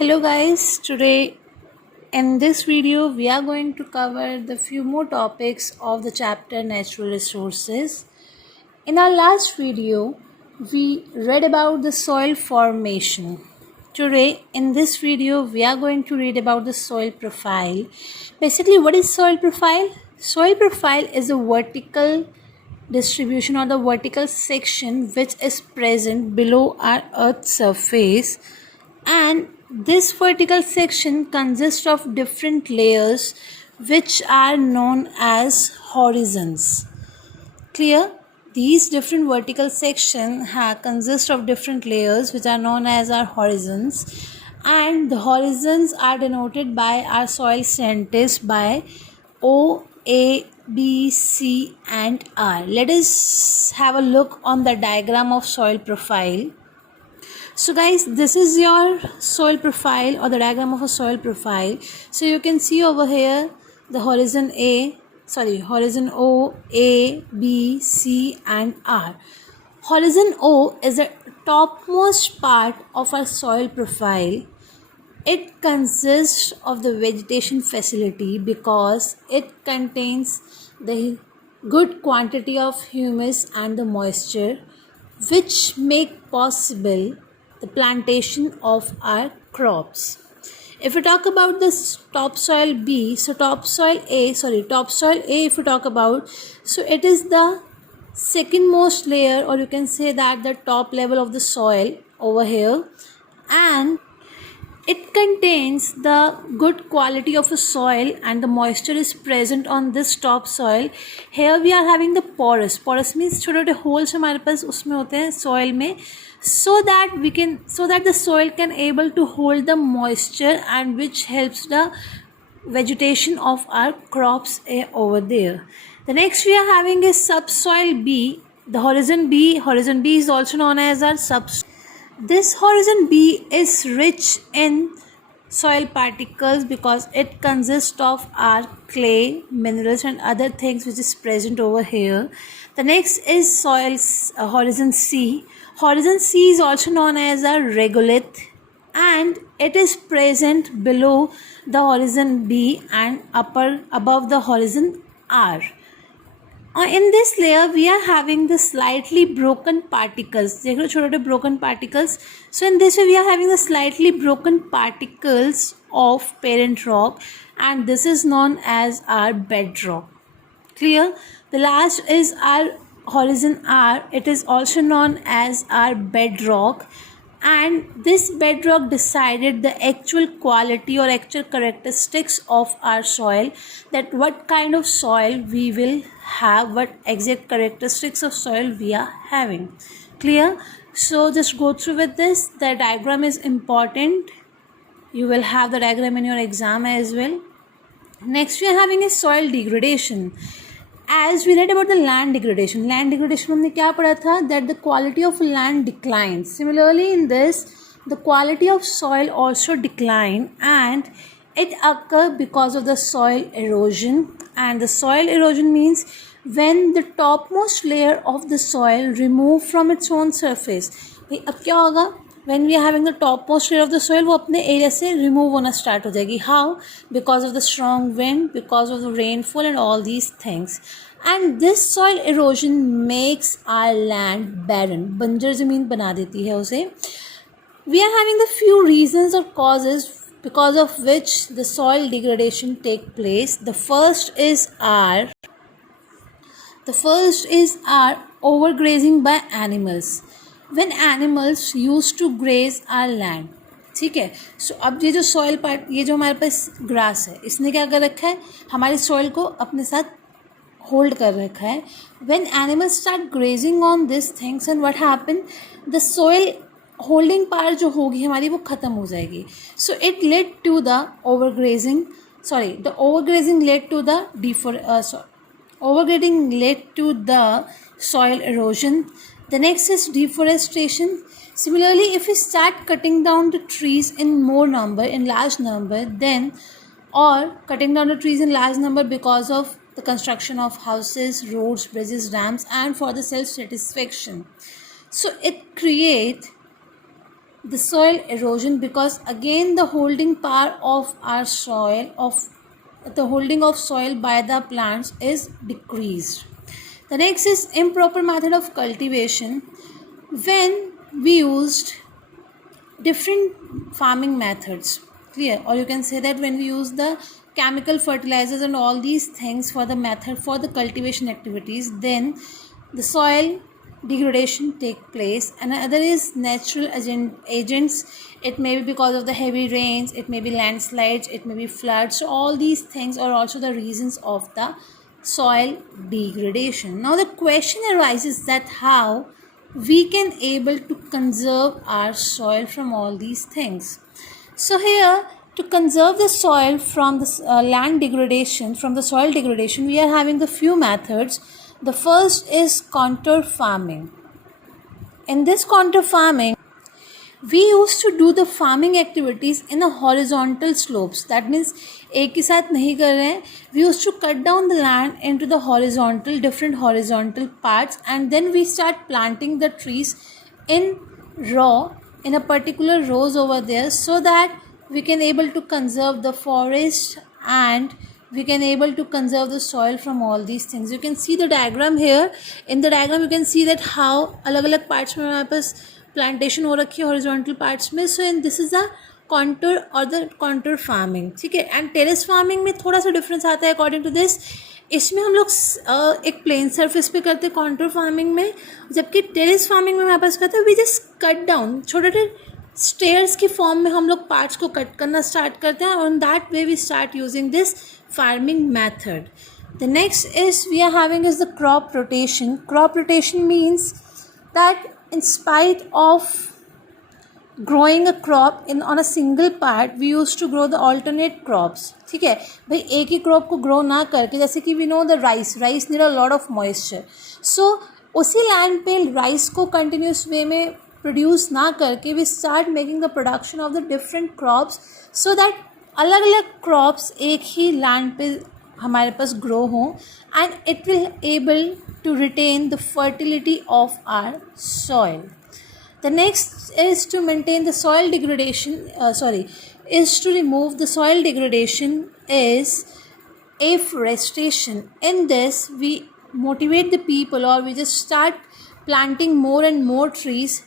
Hello guys, today in this video we are going to cover the few more topics of the chapter natural resources. In our last video we read about the soil formation. Today in this video we are going to read about the soil profile. Basically, what is soil profile? Soil profile is a vertical distribution or the vertical section which is present below our earth's surface, and this vertical section consists of different layers which are known as horizons. Clear? These different vertical sections consist of different layers which are known as our horizons, and the horizons are denoted by our soil scientists by O, A, B, C and R. Let us have a look on the diagram of soil profile. So guys, this is your soil profile or the diagram of a soil profile. So you can see over here the horizon O, A, B, C and R. Horizon O is the topmost part of our soil profile. It consists of the vegetation facility because it contains the good quantity of humus and the moisture which make possible the plantation of our crops. If we talk about this topsoil B, so topsoil A, if we talk about, so it is the second most layer, or you can say that the top level of the soil over here, and it contains the good quality of a soil and the moisture is present on this topsoil. Here we are having the porous. Porous means छोटे छोटे holes हमारे पास उसमें होते हैं soil में, so that the soil can able to hold the moisture and which helps the vegetation of our crops over there. The next we are having is subsoil B. The horizon B is also known as our subsoil. This horizon B is rich in soil particles because it consists of our clay, minerals and other things which is present over here. The next is horizon C. Horizon C is also known as a regolith, and it is present below the horizon B and above the horizon R. In this layer we are having the slightly broken particles. देख लो छोटे छोटे broken particles. So in this way we are having the slightly broken particles of parent rock, and this is known as our bedrock. Clear? The last is our horizon R. It is also known as our bedrock, and this bedrock decided the actual quality or actual characteristics of our soil, that what kind of soil we will have, what exact characteristics of soil we are having. Clear? So just go through with this. The diagram is important. You will have the diagram in your exam as well. Next we are having a soil degradation. As we read about the land degradation हमने क्या पढ़ा था, that the quality of land declines. Similarly in this, the quality of soil also decline, and it occur because of the soil erosion. And the soil erosion means when the topmost layer of the soil remove from its own surface. भाई अब क्या होगा, when we are having the topmost layer of the soil, वो अपने area से remove होना start हो जाएगी. How? Because of the strong wind, because of the rainfall and all these things. And this soil erosion makes our land barren. बंजर ज़मीन बना देती है उसे. We are having the few reasons or causes because of which the soil degradation take place. The first is our overgrazing by animals. When animals used to graze our land, ठीक है. सो अब ये जो सॉइल पार्ट, ये जो हमारे पास grass है, इसने क्या कर रखा है, हमारी सॉइल को अपने साथ होल्ड कर रखा है. When animals start grazing on this things, and what happen, the soil holding power जो होगी हमारी वो ख़त्म हो जाएगी. So it led to the overgrazing overgrazing led to the soil erosion. The next is deforestation. Similarly, if we start cutting down the trees in large number, then, or cutting down the trees in large number because of the construction of houses, roads, bridges, dams, and for the self-satisfaction. So it creates the soil erosion, because again the holding power of our soil, of the holding of soil by the plants, is decreased. The next is improper method of cultivation. When we used different farming methods, clear, or you can say that when we use the chemical fertilizers and all these things for the method for the cultivation activities, then the soil degradation take place. And another is natural agents. It may be because of the heavy rains, it may be landslides, it may be floods. So all these things are also the reasons of the soil degradation. Now the question arises that how we can able to conserve our soil from all these things. So here, to conserve the soil from the land degradation, from the soil degradation, we are having the few methods. The first is contour farming. In this contour farming, we used to do the farming activities in a horizontal slopes. That means एक ही साथ नहीं कर रहे हैं. We used to cut down the land into the horizontal, different horizontal parts, and then we start planting the trees in row, in a particular rows over there, so that we can able to conserve the forest and we can able to conserve the soil from all these things. You can see the diagram here. In the diagram you can see that how अलग अलग parts में हमारे पास plantation हो रखी है horizontal parts में. So and this is the contour और the contour farming. ठीक है. एंड टेरेस फार्मिंग में थोड़ा सा डिफरेंस आता है अकॉर्डिंग टू दिस. इसमें हम लोग एक प्लेन सरफेस पे करते हैं कॉन्टूर फार्मिंग में, जबकि टेरेस फार्मिंग में हमारे पास करते हैं वी जस्ट कट डाउन, छोटे छोटे स्टेयर्स की फॉर्म में हम लोग पार्ट्स को कट करना स्टार्ट करते हैं. On that way we start using this farming method. The next is we are having is the crop rotation. Crop rotation means that in spite of growing a crop in on a single part, we used to grow the alternate crops. ठीक है भाई, एक ही crop को grow ना करके, जैसे कि we know the rice need a lot of moisture. So उसी लैंड पे राइस को कंटिन्यूस वे में प्रोड्यूस ना करके we start making the production of the different crops, so that अलग अलग क्रॉप्स एक ही लैंड पे हमारे पास ग्रो हों and it will able to retain the fertility of our soil. The next is to maintain the soil degradation, is to remove the soil degradation is afforestation. In this we motivate the people, or we just start planting more and more trees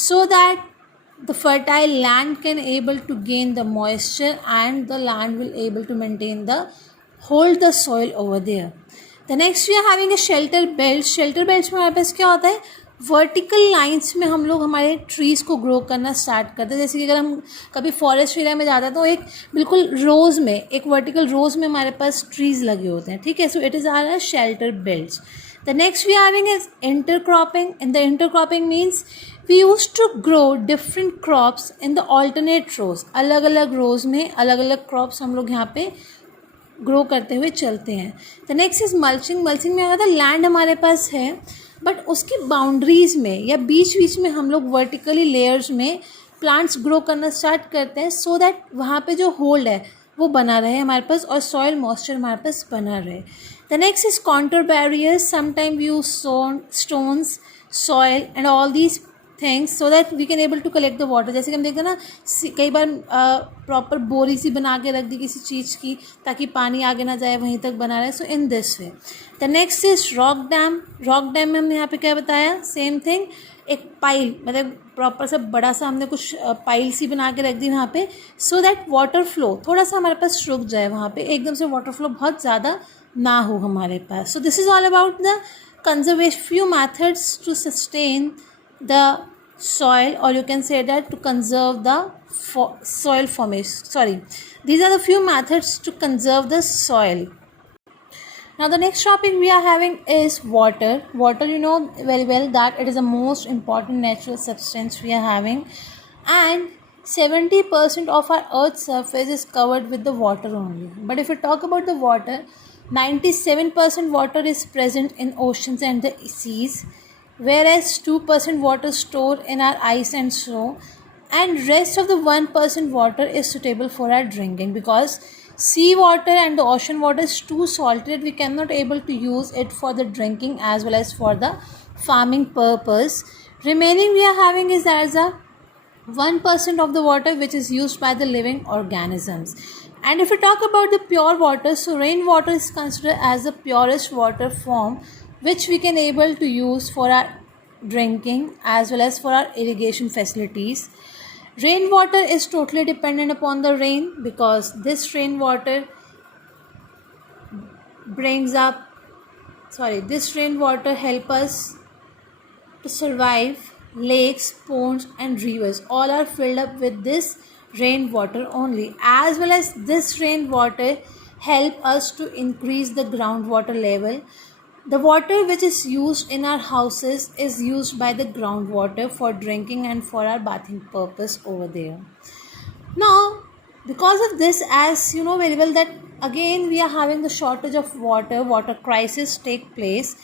so that the fertile land can able to gain the moisture and the land will able to maintain the hold the soil over there. The next we are having a shelter belts. shelter belts में हमारे पास क्या होता है, vertical lines में हम लोग हमारे trees को ग्रो करना स्टार्ट करते हैं. जैसे कि अगर हम कभी फॉरेस्ट एरिया में जाते हैं तो एक बिल्कुल रोज़ में, एक वर्टिकल रोज़ में हमारे पास ट्रीज़ लगे होते हैं. ठीक है. So it is or shelter belts. The next we are having is intercropping. In the intercropping means we use to grow different crops in the alternate rows. अलग अलग रोज़ में अलग अलग क्रॉप्स हम लोग यहाँ पे ग्रो करते हुए चलते हैं. The next is mulching. Mulching में आता है लैंड हमारे पास है बट उसकी बाउंड्रीज़ में या बीच बीच में हम लोग वर्टिकली लेयर्स में प्लांट्स ग्रो करना स्टार्ट करते हैं, सो दैट वहाँ पे जो होल्ड है वो बना रहे हमारे पास और सॉइल मॉइस्चर हमारे पास बना रहे. The next is contour barriers. Sometime use stones, soil and all these things so that we can able to collect the water. जैसे कि हम देखते हैं ना, कई बार प्रॉपर बोरी सी बना के रख दी किसी चीज़ की ताकि पानी आगे ना जाए, वहीं तक बना रहे. So in this way. The next is rock dam. Rock dam में हमने यहाँ पे क्या बताया, सेम थिंग, एक पाइल, मतलब प्रॉपर सा बड़ा सा हमने कुछ पाइल सी बना के रख दी वहाँ पे, सो दैट वाटर फ्लो थोड़ा सा हमारे पास रुक जाए वहाँ पे, एकदम से वाटर फ्लो बहुत ज़्यादा ना हो हमारे पास. So this is all about the conservation, few methods to sustain the soil, or you can say that to conserve the soil formation. These are the few methods to conserve the soil. Now the next topic we are having is water. Water, you know very well that it is the most important natural substance we are having, and 70% of our earth's surface is covered with the water only. But if we talk about the water, 97% water is present in oceans and the seas, whereas 2% water stored in our ice and snow, and rest of the 1% water is suitable for our drinking, because sea water and the ocean water is too salted. We cannot able to use it for the drinking as well as for the farming purpose. Remaining we are having is as a 1% of the water which is used by the living organisms. And if we talk about the pure water, so rainwater is considered as the purest water form which we can able to use for our drinking as well as for our irrigation facilities. Rainwater is totally dependent upon the rain because this rainwater this rainwater help us to survive. Lakes, ponds and rivers all are filled up with this rainwater only, as well as this rainwater help us to increase the groundwater level. The water which is used in our houses is used by the groundwater for drinking and for our bathing purpose over there. Now, because of this, as you know very well that again we are having the shortage of water crisis take place.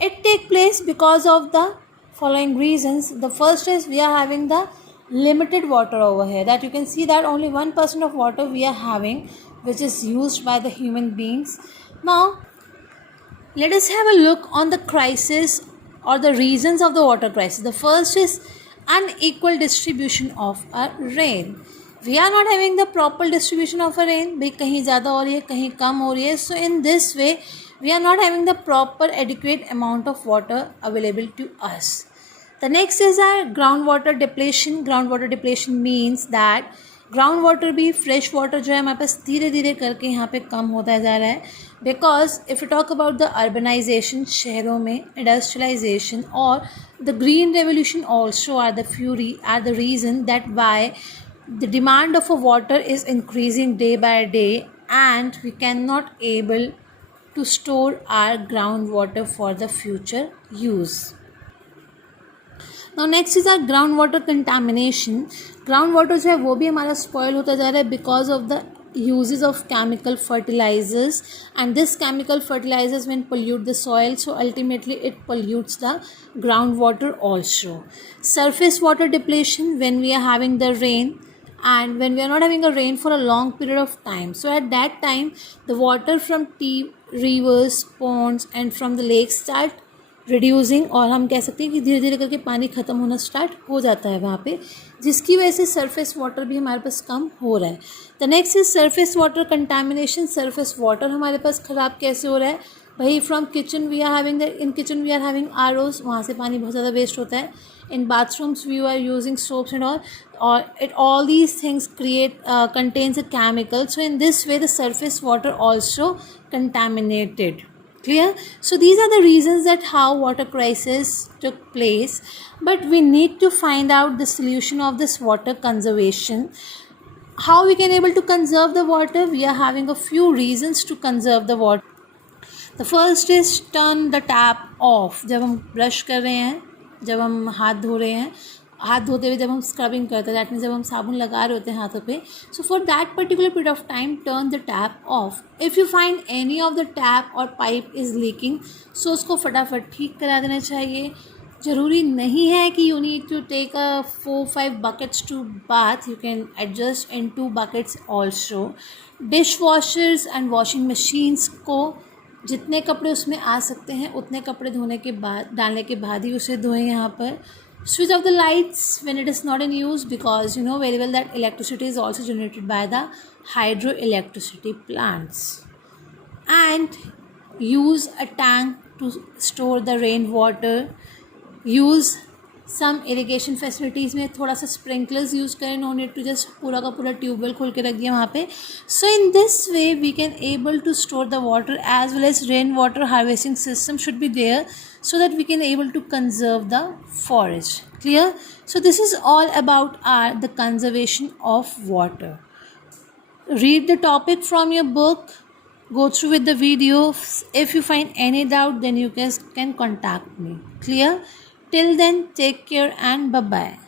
It take place because of the following reasons. The first is we are having the limited water over here, that you can see that only 1% of water we are having which is used by the human beings. Now, let us have a look on the crisis or the reasons of the water crisis. The first is unequal distribution of a rain. We are not having the proper distribution of a rain. भाई कहीं ज़्यादा हो रही है, कहीं कम हो रही है. So in this way, we are not having the proper adequate amount of water available to us. The next is our groundwater depletion. Groundwater depletion means that ground water भी फ्रेश वाटर जो है हमारे पास धीरे धीरे करके यहाँ पे कम होता जा रहा है. Because if you talk about the urbanisation, शहरों में इंडस्ट्रियलाइजेशन और the green revolution also are the reason that why the demand of a water is increasing day by day and we cannot able to store our groundwater for the future use. Now next is our groundwater contamination. Groundwater जो है वो भी हमारा spoil होता जा रहा है because of the uses of chemical fertilizers, and this chemical fertilizers when pollute the soil, so ultimately it pollutes the groundwater also. Surface water depletion, when we are having the rain and when we are not having a rain for a long period of time, so at that time the water from rivers, ponds and from the lakes start reducing, और हम कह सकते हैं कि धीरे धीरे करके पानी ख़त्म होना स्टार्ट हो जाता है वहाँ पे, जिसकी वजह से सरफेस वाटर भी हमारे पास कम हो रहा है. The next is surface water contamination. Surface water हमारे पास ख़राब कैसे हो रहा है भाई? From kitchen we are having in kitchen we are having ROs, वहाँ से पानी बहुत ज़्यादा वेस्ट होता है. In bathrooms we are using soaps and all, और it all these things create contents a chemical. So in this way the surface water also contaminated. Clear? So these are the reasons that how water crisis took place, but we need to find out the solution of this water conservation. How we can able to conserve the water? We are having a few reasons to conserve the water. The first is turn the tap off. जब हम brush कर रहे हैं, जब हम हाथ धो रहे हैं, हाथ धोते हुए जब हम स्क्रबिंग करते हैं, दैट मीन्स जब हम साबुन लगा रहे होते हैं हाथों पे, so for that particular period of time turn the tap of. If you find any of the tap और पाइप इज़ लीकिंग, सो उसको फटाफट ठीक करा देना चाहिए. ज़रूरी नहीं है कि you need to take a 4-5 buckets to bath, you can adjust in 2 buckets also. Dish washers and washing machines को जितने कपड़े उसमें आ सकते हैं उतने कपड़े धोने के बाद, डालने के बाद ही उसे धोएं. यहाँ पर switch off the lights when it is not in use, because you know very well that electricity is also generated by the hydroelectricity plants. And use a tank to store the rainwater. Use some irrigation facilities में थोड़ा सा sprinklers use करें, no need to just पूरा का पूरा tubewell खोल के रख दिया वहाँ पे. So in this way we can able to store the water, as well as rainwater harvesting system should be there, so that we can able to conserve the forest. Clear? So this is all about the conservation of water. Read the topic from your book, go through with the video. If you find any doubt, then you guys can contact me. Clear? Till then, take care and bye-bye.